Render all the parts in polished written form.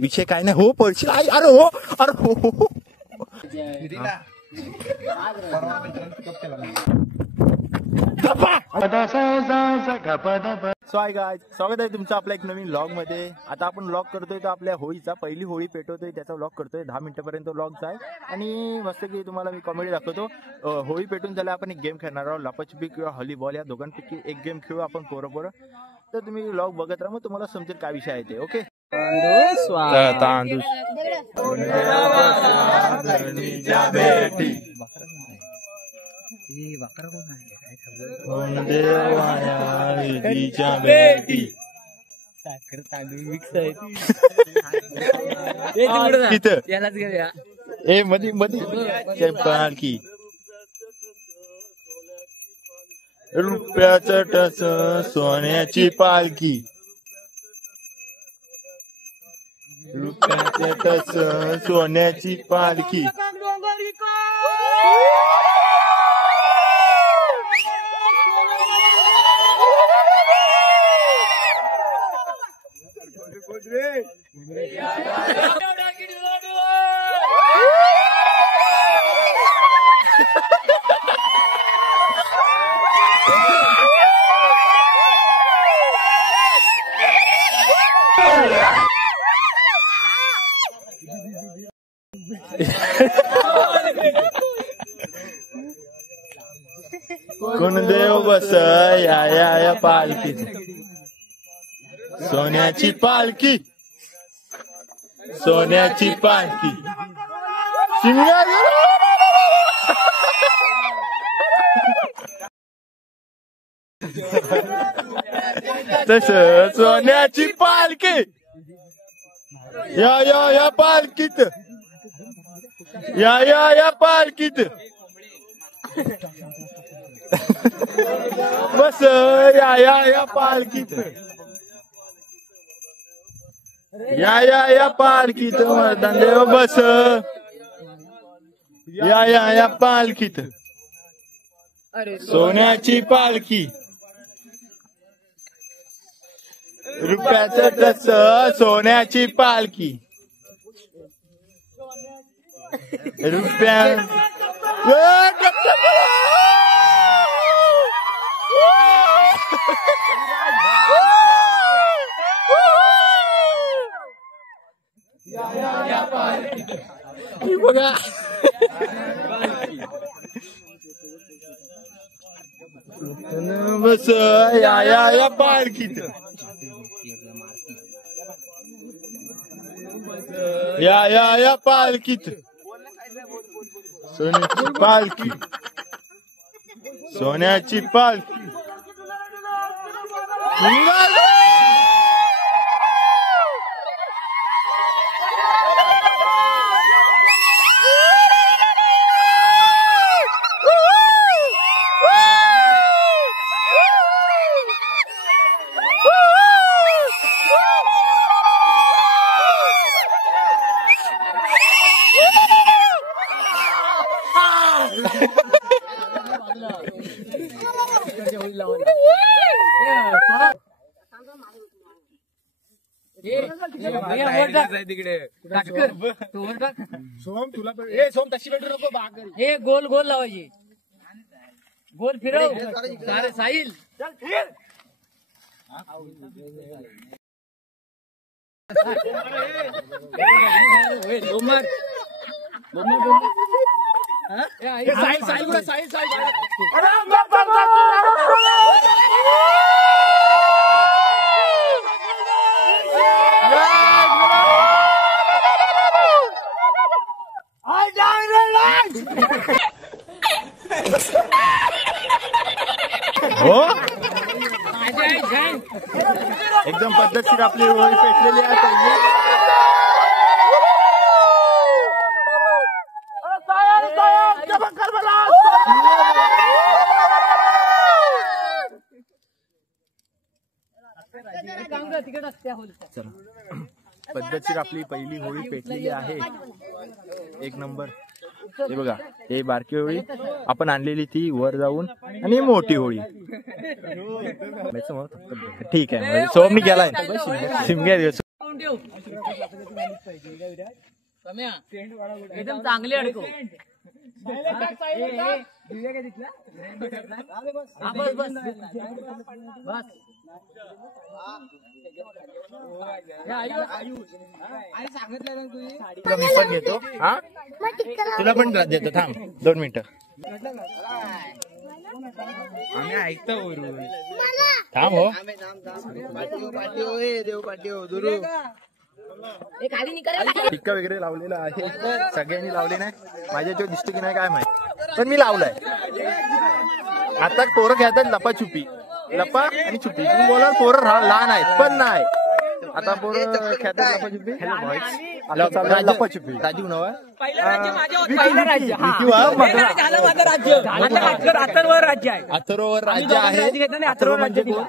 विषय काय नाही हो पडशील अरे हो अरे हो सो हाय गाइस, स्वागत आहे तुमचं आपल्या एक नवीन व्लॉग मध्ये। आता आपण व्लॉग करतोय तो आपल्या होळीचा, पहिली होळी पेटवतोय त्याचा व्लॉग करतोय। 10 मिनिटापर्यंत व्लॉगचा आहे आणि मस्त की तुम्हाला मी कॉमेडी दाखवतो। होळी पेटून झाल्या आपण एक गेम खेळणार आहोत, लपाछपी किंवा हॉलीबॉल, या दोघांपैकी एक गेम खेळू आपण पोरं। तर तुम्ही व्लॉग बघत राहा, मग तुम्हाला समजेल काय विषय आहे ते। ओके साखर तांदूळ मिक्स आहे ए मधी पालखी रुपयाचं टस सोन्याची पालखी रुपयाचं टस सोन्याची पालखी कोण देव बस या पालखीत सोन्याची पालखी सोन्याची पालखी शिंगार तस सोन्याची पालखी या पालखीत या पालखीत बस या पालखीत या पालखीत देव बस या पालखीत सोन्याची पालखी रुपयाचं टस सोन्याची पालखी रुपया बघा बस या पालखीत या पालखीत सोन्याची पालखी सोन्याची पालखी सोम तुला सोम तशी भेटू नको बाग हे गोल गोल लावायची गोल फिरव सारे साहिल चल फिर हो एकदम पद्धतशीर आपली होळी पेटलेली आहे। पद्धतशीर आपली पहिली होळी पेटलेली आहे, एक नंबर। हे बघा, हे बारकी होळी आपण आणलेली ती वर जाऊन, आणि मोठी होळी ठीक आहे। सोमनी गेलाय शिमग्या सम्या, एकदम चांगली अडकव. हा, बस बस बस. तुला मी पण घेतो. हा तुला पण त्रास देतो. थांब 2 मिनिटं. आम्ही ऐकतो वरून. थांब हो. टिक्का वगैरे लावलेला आहे. सगळ्यांनी लावले नाही. माझ्या तो दिसतो की नाही काय माहित, पण मी लावलाय. आता पोरं खेळतात लपाछुपी, लपा आणि छुपी. तुम्ही बोला पोरं लहान आहेत, पण नाही. आता पोरं खेळतात लपाछुपी. लपाछुपी. राजीव नवा अथर्ववर राज्य आहे. अथर्ववर राज्य आहे. अथर्व म्हणजे कोण?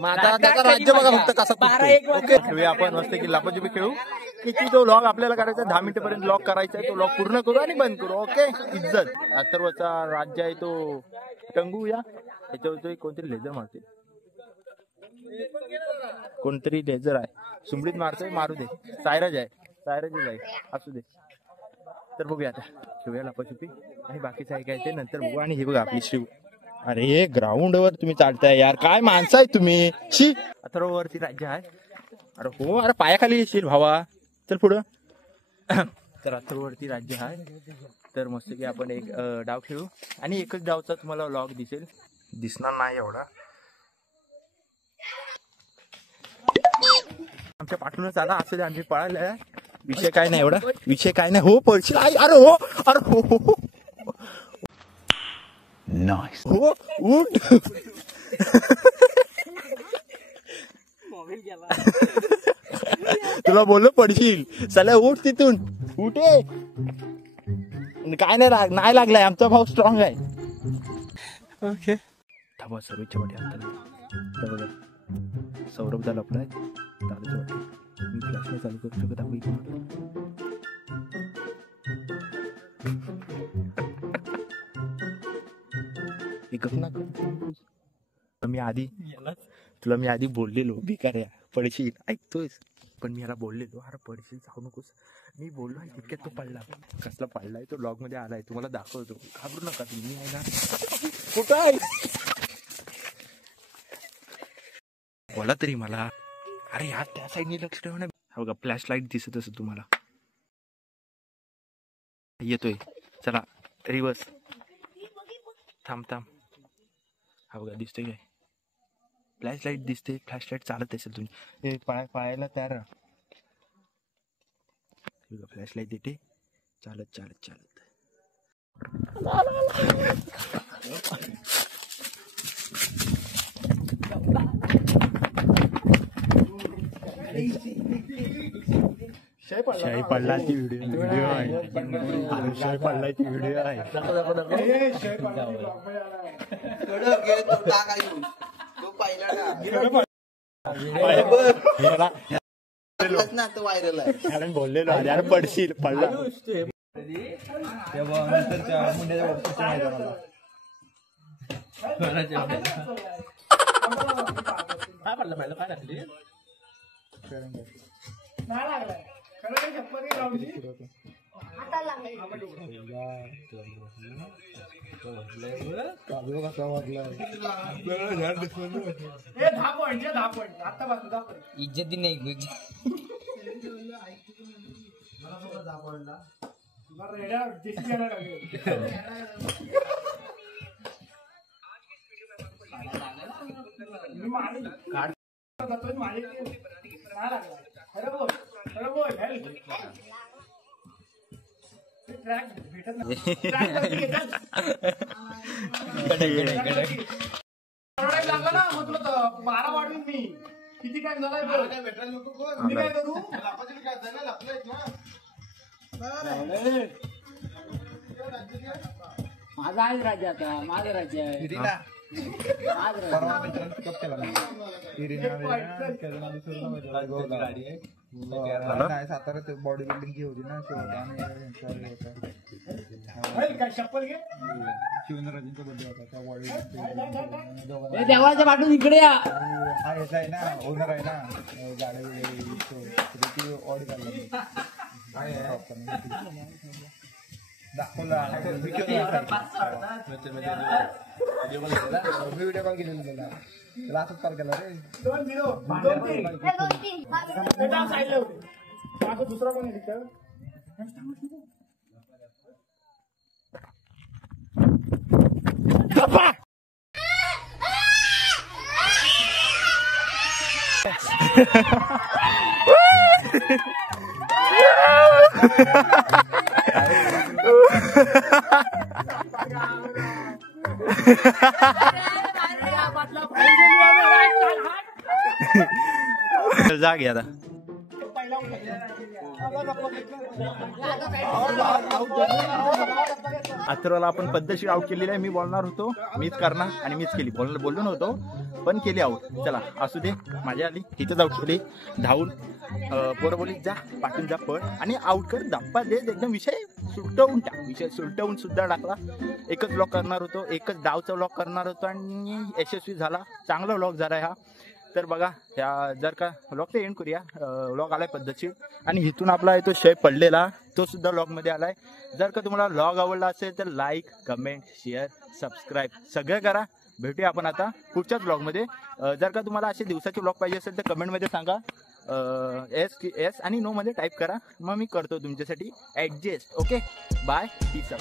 मग आता त्याचा राज्य बघा फक्त कसं. ओके, खेळूया आपण मस्त की लपाछुपी खेळू. किती तो लॉग आपल्याला करायचा 10 मिनिटापर्यंत लॉग करायचा आहे. तो लॉग पूर्ण करू आणि बंद करू. ओके, इज्जत. अथर्वचा राज्य आहे तो टंगू. या त्याच्यावर कोणतरी लेझर मारते. कोणतरी लेझर आहे. सुमडीत मारतोय. मारू दे. सायराज आहे. सायराजच आहे. असू दे. तर बघूया आता. खेळूया लपाछुपी आणि बाकीचं आहे काय ते नंतर बघू. आणि हे बघा आपली शिव. अरे ग्राउंड वर तुम्ही चालताय यार, काय माणसं आहे तुम्ही. शी. अथर्ववरती राज्य आहे. अरे हो, अरे पायाखाली येशील भावा. चल पुढं. तर अथर्ववरती राज्य आहे. तर मस्त की आपण एक डाव खेळू आणि एकच डावचा तुम्हाला लॉग दिसणार नाही एवढा. आमच्या पाठूनच आला असं आम्ही पळायला. विषय काय नाही एवढा. विषय काय नाही. हो पळशील. अरे हो. अरे हो. नाईस. हो उठ. तुला बोललो पडशील. चला उठ तिथून. उठे. काय नाही लागलाय. आमचा भाऊ स्ट्रॉंग आहे. ओके. थांबा सर्वेच्या वाटी आता बघा. सौरभदा लपलाय. दादाच्या वाटी. मी फ्लॅश नाही चालू करू शकत. तुला मी आधी बोललेलो भिकाऱ्या पडशील. ऐकतोयस, पण मी याला बोललेलो अरे पडशील जाऊ नकोस. मी बोललो आणि तितक्यात तो पडला. कसला पडलाय तो लॉग मध्ये आलाय. तुम्हाला दाखवतो. घाबरू नका तुम्ही. आहे ना. कुठं आहे बोला तरी मला. अरे यार त्या साईडनी लक्ष ठेवा ना. हा बघा फ्लॅश लाईट दिसत असं तुम्हाला. येतोय. चला रिवर्स. थांब. हा बघा दिसतोय काय. फ्लॅश लाईट दिसते. फ्लॅश लाईट चालत असेल तुम्ही पाहायला तयार राहा. फ्लॅश लाईट देते. चालत शाही पडलाची व्हिडिओ आहे. शाही पडलाची व्हिडिओ आहे. बोललेलो यार पडशील. पडला. इज्जत नाही. बारा वाढून मी किती टाइम झालाय. काय करू. माझा आहे राज्य. आता माझं राज्य आहे. परवा मित्रांनी कप केला. नाही सातारा बॉडी बिल्डिंगची होती ना काय चप्पल घे शिवनराजेंचा बर्थडे होता त्या बॉडी ए, देवाच्या पाठून इकडे या. हा याचा आहे ना ओनर आहे ना गाडी ऑडी काढला दाखवला व्हिडिओ कॉल केलेला त्याला असंच कॉल केला रे 2-0 2-3 बेटा साईडला होते माझं दुसरा कोण आहे तिथं जा घ्या आता. अथर्वला आपण पद्धतशीर आउट केलेली आहे. मी बोलणार होतो मीच करणार आणि मीच केली बोललो नव्हतो पण केली आउट. चला असू दे माझ्या आली तिथंच आउट केली धावून. पोरं बोली जा पाठून जा पळ आणि आउट कर धप्पा दे एकदम विषय सुलटवून टाक. विषय सुलटवून सुद्धा टाकला. एकच ब्लॉक करणार होतो एकच डावचा ब्लॉक करणार होतो आणि यशस्वी झाला. चांगला ब्लॉक झाला हा. तर बघा ह्या जर का व्लॉगचा एंड करूया. व्लॉग आलाय पद्धतशीर आणि इथून आपला तो शेप पडलेला तो सुद्धा व्लॉगमध्ये आलाय. जर का तुम्हाला व्लॉग आवडला असेल तर लाईक कमेंट शेअर सबस्क्राईब सगळं करा. भेटूया आपण आता पुढच्याच व्लॉगमध्ये. जर का तुम्हाला असे दिवसाचे व्लॉग पाहिजे असेल तर कमेंटमध्ये सांगा. एस आणि नो मध्ये टाईप करा मग मी करतो तुमच्यासाठी adjust. Okay bye peace up.